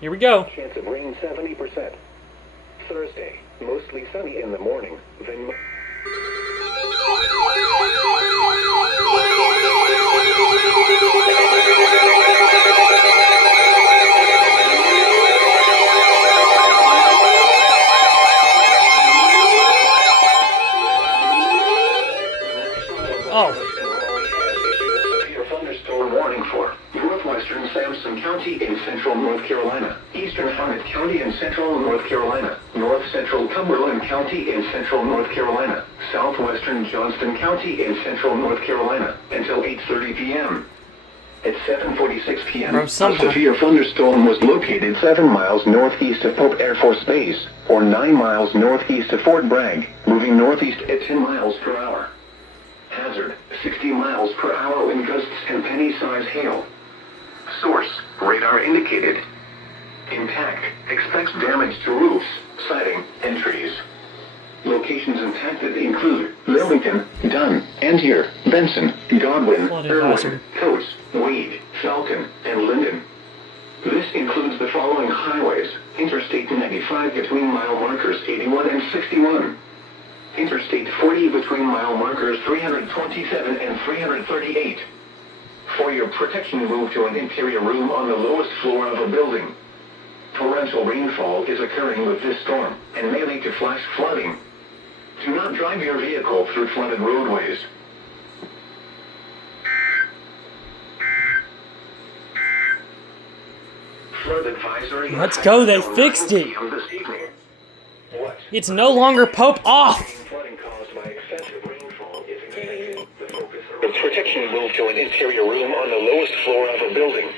Here we go. Chance of rain 70%. Thursday, mostly sunny in the morning, then... Oh. Severe thunderstorm warning for northwestern Sampson County in central North Carolina, eastern Harnett County in central North Carolina, north central Cumberland County in central North Carolina, southwestern Johnston County in central North Carolina, until 8:30 p.m. At 7:46 p.m., a severe thunderstorm was located 7 miles northeast of Pope Air Force Base, or 9 miles northeast of Fort Bragg, moving northeast at 10 miles per hour. Hazard, 60 miles per hour wind gusts and penny-size hail. Source, radar indicated. Impact, expects damage to roofs, siding, and trees. Locations impacted include Lillington, Dunn, Angier, Benson, Godwin, Irwin, Coates, Weed, Falcon, and Linden. This includes the following highways: Interstate 95 between mile markers 81 and 61. Interstate 40 between mile markers 327 and 338. For your protection, move to an interior room on the lowest floor of a building. Torrential rainfall is occurring with this storm and may lead to flash flooding. Do not drive your vehicle through flooded roadways. Flood advisory. Let's go, they fixed it. It's no longer Pope off. Flooding caused by excessive rainfall is expected. The focus of protection, move to an interior room on the lowest floor of a building.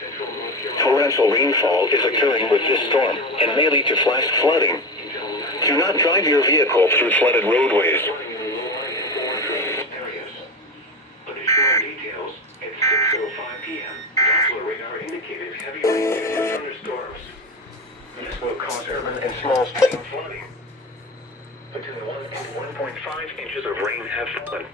Torrential rainfall is occurring with this storm and may lead to flash flooding. Do not drive your vehicle through flooded roadways. Additional details at 6:05 p.m. Doppler radar indicated heavy rain and thunderstorms. This will cause urban and small stream flooding. Between 1 and 1.5 inches of rain have fallen.